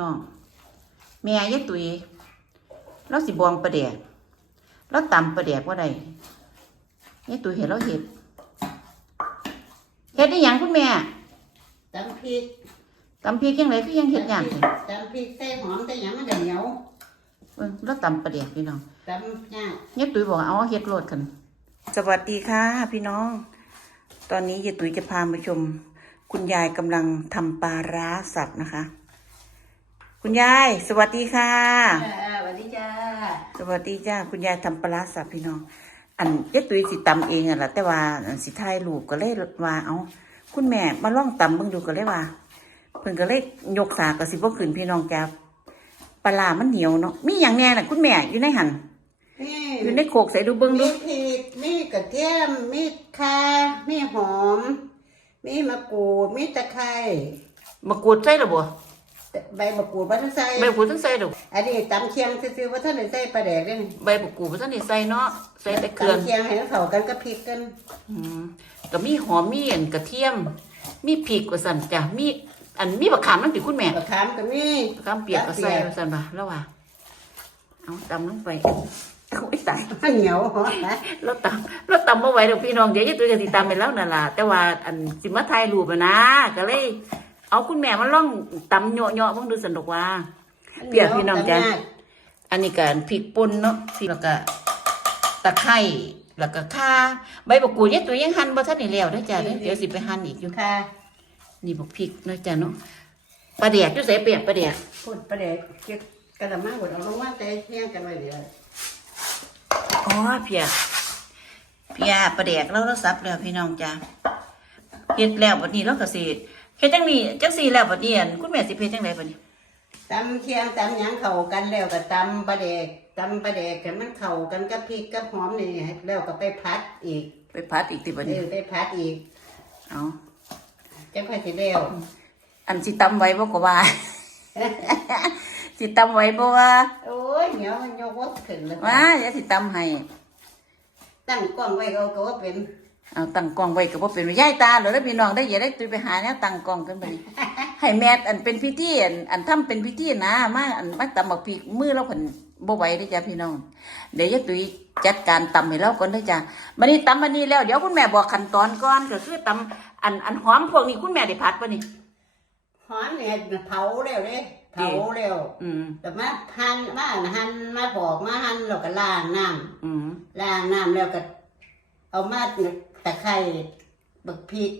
น้อง แม่ยายตุยเราสิบวงประเดกเราตำประเดกว่าใดยายตุยเห็นเราเห็ดเห็ดได้ยังคุณแม่ตำพริกตำพริกยังไงคือยังเห็ดหยังตำพริกใส่หอมใส่หยังมันจะเหนียวเออเราตำประเดกพี่น้องตำยากยายตุยบอกเอาเฮ็ดโลดกัน สวัสดีค่ะ พี่น้อง ตอนนี้ยายตุยจะพามาชม คุณยายกำลังทำปลาร้าสับนะคะ คุณยาย สวัสดีค่ะอ่าสวัสดีจ้า สวัสดีจ้า คุณยายทำปลาร้าสับพี่น้อง อันยายตุยสิตำเองอะล่ะแต่ว่าอันสิถ่ายรูปก็เลยว่าเอาคุณแม่มาลองตำเบิ่งดูก็เลยว่า เพิ่นก็เลยยกสากกระสิบ่ขึ้นพี่น้องจ้าปลาร้ามันเหนียวเนาะมีอย่างแน่น่ะคุณแม่อยู่ในหันนี่อยู่ในโขกใส่ดูเบิ่งดูมีพริกมีกระเทียมมีข่ามีหอม มีมะกรูดมีตะไคร้มะกรูดใส่หรือบ่ ใบมะกรูดบ่ต้องใส่ใบมะกรูดต้องใส่ดอกอันนี้ตำเคียงซื่อๆว่าท่านได้ใส่ปลาแดกเด้นี่ใบมะกรูดบ่ทันได้ใส่เนาะใส่แต่เกลือตำเคียงให้มันเข้ากันกับพริกกันอืมก็มีหอมมีอันกระเทียม มีพริกว่าซั่นจ้ะมีอันมีบักขามมันติคุณแม่มะขามก็มีบักขามเปียกก็ใส่ว่าซั่นบ่าแล้วว่าเอาตำลงไปโอ้ยตายมันเหนียวหอมนะเราตำเราตำบ่ไหวดอกพี่น้องเดี๋ยวยายตุ้ยจะติดตามไปแล้วนั่นล่ะแต่ว่าอันสิมาถ่ายรูปอะนะก็เลย เอาคุณแม่มาล่องตำเหยาะๆเบิ่งดูสนุกว่า เปรียบพี่น้องจ้ะตำยากอันนี้ก็พริกป่นเนาะพริกแล้วก็ตะไคร้แล้วก็ข่าใบบักกูดยายตุ้ยยังหั่นบ่ทันได้แล้วเด้อจ้ะเด้อเดี๋ยวสิไปหั่นอีกอยู่ค่ะ นี่บักพริกเนาะจ้ะเนาะปลาแดกอยู่ไสเปียกปลาแดกพูดประเด็กเก็บกระมังหมดเอาลงมาแต่เที่ยงกันไว้เดี๋ยวอ๋อเพียเพียปลาแดกเราเราสับแล้วพี่น้องจ้ะเฮ็ดแล้วบัดนี้เราก็สิ เฮ็ดจังนี้จังซี่แล้วบัดนี้อั่นคุณแม่สิเฮ็ดจังไดบัดนี้ตำเคียงตำหยังเข้ากันแล้วก็ตำประเด็กตำประเด็กให้มันเข้ากันกับพริกกับหอมนี่แล้วก็ไปพัดอีกไปพัดอีกติบัดเอนี้อไปพัดอีกเอาจังค่อยสิแล้วอันสิตำไว้บ่ก็ว่า สิตำไว้บ่ว่าโอ้ยเหนียวมันยกวัดขึ้นเลยว่าอย่าสิตำให้ตั้งกล้องไว้ก็ก็ว่าเป็น เอาตั้งกล้องไว้ก็บ่เป็นยายตาเหรอแล้วพี่น้องได้อย่าได้ตุยไปหาแนวตั้งกล้องกันบัดนี้ให้แม่อันเป็นพิธีอันอันทำเป็นพิธีนะมาอันมาตำบักพริกมือเราเพิ่นบ่ไหวเด้อจ้ะพี่น้อง เดี๋ยวยายตุยจัดการตำให้เราก่อนเด้อจ้ะบัดนี้ตำบัดนี้แล้วเดี๋ยวคุณแม่บอกขั้นตอนก่อนก็คือตำอันอันหอมพวกนี้คุณแม่ได้ผัดบ่นี่หอมเนี่ยเผาแล้วเด้เผาแล้วอืมแต่มาหั่นมาหั่นมาปอกมาหั่นแล้วก็ล้างน้ำอืมล้างน้ำแล้วก็ เอามาตะไคร้บักพริก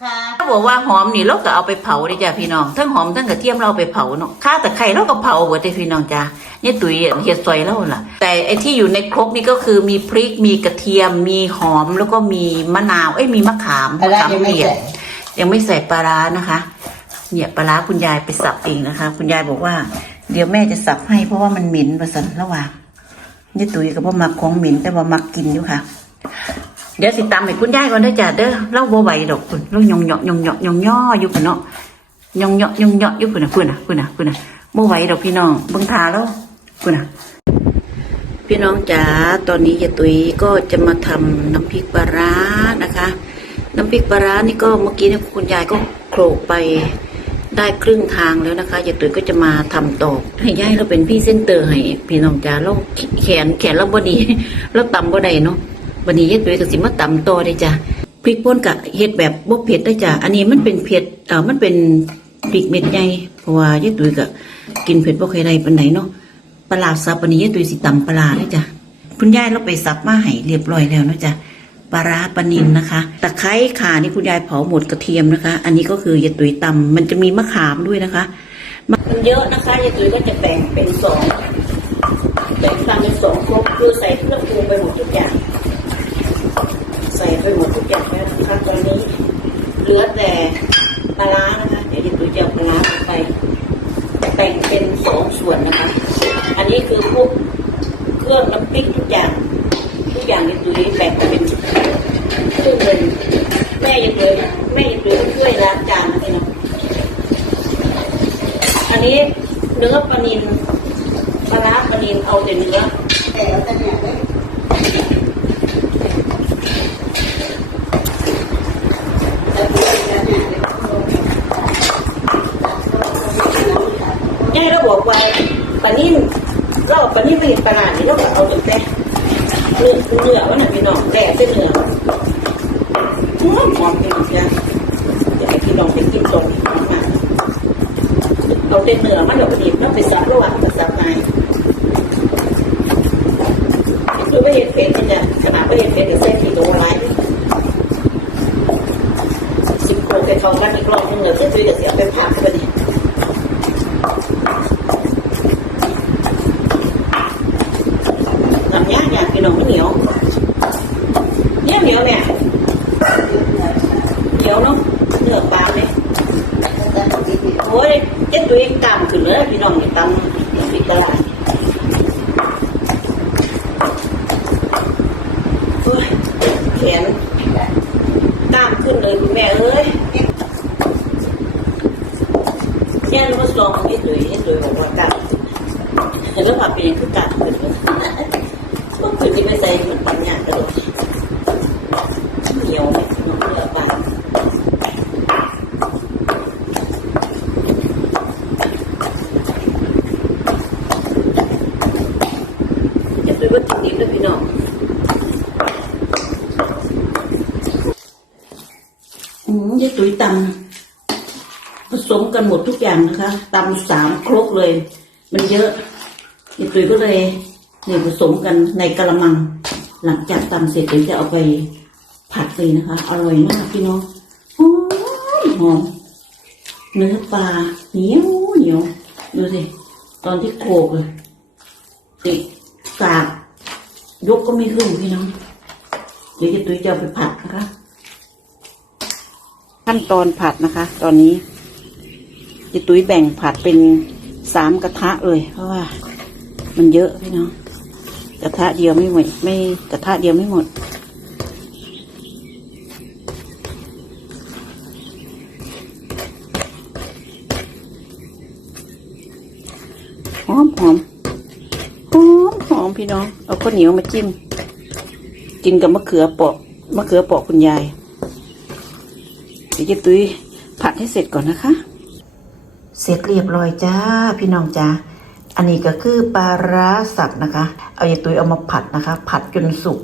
ข่าถ้าบอกว่าหอมนี่เราก็เอาไปเผาเลยจ้ะพี่น้องทั้งหอมทั้งกระเทียมเราเอาไปเผาเนาะข้าตะไคร้เราก็เผาหมดเลยพี่น้องจ้ะนี่ตุ๋ยเห็ดซอยแล้วล่ะ แต่ไอ้ที่อยู่ในครกนี่ก็คือมีพริกมีกระเทียม มีหอมแล้วก็มีมะนาวเอ้ยมีมะขามอะไรมะขามยังไม่เปียกใส่ยังไม่ใส่ปลาร้านะคะ เนี่ยปลาร้าคุณยายไปสับเองนะคะ คุณยายบอกว่า เดี๋ยวแม่จะสับให้เพราะว่ามันเหม็นประสันระหว่างนี่ตุ๋ยก็บ่มักของเหม็นแต่ว่ามักกินอยู่ค่ะ เดี๋ยวสิตามให้คุณยายก่อนเด้อจ้ะเด้อเล่าบ่ไหวดอกคุณเรายองหยาะยองหยาะยองย่ออยู่พุ่นเนาะยองหยาะยองหยาะอยู่พุ่นน่ะพุ่นน่ะพุ่นน่ะพุ่นน่ะบ่ไหวดอกพี่น้องเบิ่งทาแล้วพุ่นน่ะพี่น้องจ๋าตอนนี้ยายตุ๋ยก็จะมาทำน้ำพริกปลาร้านะคะ น้ำพริกปลาร้านี่ก็เมื่อกี้เนี่ยคุณยายก็โขลกไปได้ครึ่งทางแล้วนะคะยายตุ๋ยก็จะมาทำต่อให้ยายเราเป็นพี่เส้นเตอร์ให้พี่น้องจ๋าเราแขนแขนเราบ่ดีเราต่ำบ่ได้เนาะ วันนี้ยายตุ๋ยก็สิมาต่ำต่อได้จ้ะพริกป่นกะเฮ็ดแบบบ่เผ็ดได้จ้ะอันนี้มันเป็นเผ็ดเอ่อมันเป็นพริกเม็ดใหญ่เพราะว่ายายตุ๋ยก็กินเผ็ดบ่เคยได้ปานไหนเนาะปลาสับวันนี้ยายตุยสิตำปลาร้จ้ะคุณยายเราไปสับมาให้เรียบร้อยแล้วนะจ๊ะปลาร้าปลานินนะคะตะไคร้ข่านี่คุณยายเผาหมดกระเทียมนะคะ อันนี้ก็คือยายตุยตำมันจะมีมะขามด้วยนะคะ มันเยอะนะคะยายตุยก็จะแบ่งเป็นสองแบ่งทำเป็นสองครกคือใส่เครื่องปรุงไปหมดทุกอย่าง ไปหมดทุกอย่างแล้วนะคะตอนนี้เหลือแต่ปลาร้านะคะเดี๋ยวยายตุยจะปลาร้าลงไปแบ่งเป็นสองส่วนนะคะ อันนี้คือพวกเครื่องน้ำพริกทุกอย่างทุกอย่างในตัวนี้แบ่งเป็นครึ่งเลยแม่ยังเลือแม่ยังเลือช่วยล้างจานนะพี่น้องอันนี้เนื้อปลานินปลาร้าปลานินเอาแต่เนื้อแต่เอาแต่เนี่ย ยายเราบอกว่าปานิ่มเราปานิ่มไม่เห็นปลาหนานี่เราก็เอาเด็กแต่เนื้อเนื้อวันไหนพี่น้องแต่เป็นเนื้อหอมหอมเป็นเนื้อจะไปกินลองไปกินตรงนี้มเอาเต็มเนื้อมันเราไปดิบมันไปสับระหว่างกับสับไง น้องไม่เหนียวเนียเหนียวเนี่ยเหนียวเนาะเนื้อปลาเนี่ยโอ้ยเจ็ดตัวเองตามขึ้นเลยพี่น้องนี่ตามติดตลาดโอ้ยแขนตามขึ้นเลยคุณแม่เอ้ยแย่รู้ว่าลองนิดหน่อยนิดหน่อยบอกว่าการเห็นแล้วความเป็นคือการขึ้นเลยก็คือที่ ไม่ใส่เหมือนปัญญากระโดดเหนียวไหน้องเลือไปจะไปว่าติดดิบด้วยพี่น้องอืมยายตุ๋ยตำผสมกันหมดทุกอย่างนะคะตำสามครกเลย มันเยอะยายตุ๋ยก็เลย นี่ยผสมกันในกระมัง หลังจากตำเสร็จเดี๋ยวจะเอาไปผัดเลยนะคะ อร่อยมากพี่น้องหอมหอมเนื้อปลาเหนียวเหนียวดูสิ ตอนที่โขลกเลยติดกากยกก็ไม่ขึ้นพี่น้อง เดี๋ยวจะตุ้ยจะไปผัดนะคะ ขั้นตอนผัดนะคะ ตอนนี้จะตุ้ยแบ่งผัดเป็นสามกระทะเลย เพราะว่า มันเยอะพี่น้อง กระทะเดียวไม่หมดไม่กระทะเดียวไม่หมด หอมหอมหอมหอมพี่น้อง เอาข้าวเหนียวมาจิ้ม กินกับมะเขือเปอกมะเขือเปอกคุณยายเดี๋ยวจะตุ้ยผัดให้เสร็จก่อนนะคะ เสร็จเรียบร้อยจ้า พี่น้องจ้า อันนี้ก็คือปลาร้าสับนะคะ เอาอย่าตุยเอามาผัดนะคะ ผัดจนสุก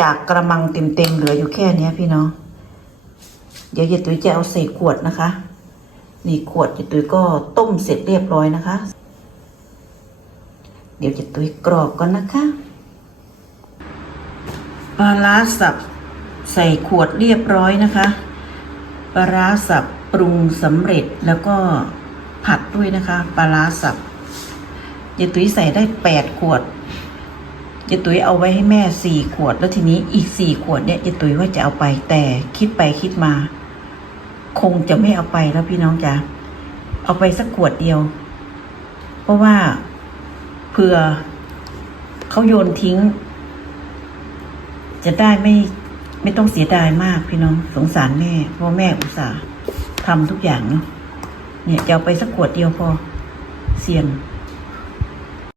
จากกระมังเต็มๆเหลืออยู่แค่นี้พี่น้อง เดี๋ยวอย่าตุยจะเอาใส่ขวดนะคะ นี่ขวดอย่าตุยก็ต้มเสร็จเรียบร้อยนะคะ เดี๋ยวจะตุยกรอกก่อนนะคะปลาร้าสับใส่ขวดเรียบร้อยนะคะ ปลาร้าสับปรุงสำเร็จแล้วก็ผัดด้วยนะคะ ปลาร้าสับ ยายตุ้ยใส่ได้แปดขวดยายตุ้ยเอาไว้ให้แม่สี่ขวด แล้วทีนี้อีกสี่ขวดเนี่ยยายตุ้ยว่าจะเอาไปแต่คิดไปคิดมา คงจะไม่เอาไปแล้วพี่น้องจ๋าเอาไปสักขวดเดียว เพราะว่าเผื่อเขาโยนทิ้ง จะได้ไม่ไม่ต้องเสียดายมากพี่น้องสงสารแม่เพราะแม่อุตส่าห์ทำทุกอย่างเนาะเนี่ยจะเอาไปสักขวดเดียวพอเสี่ยง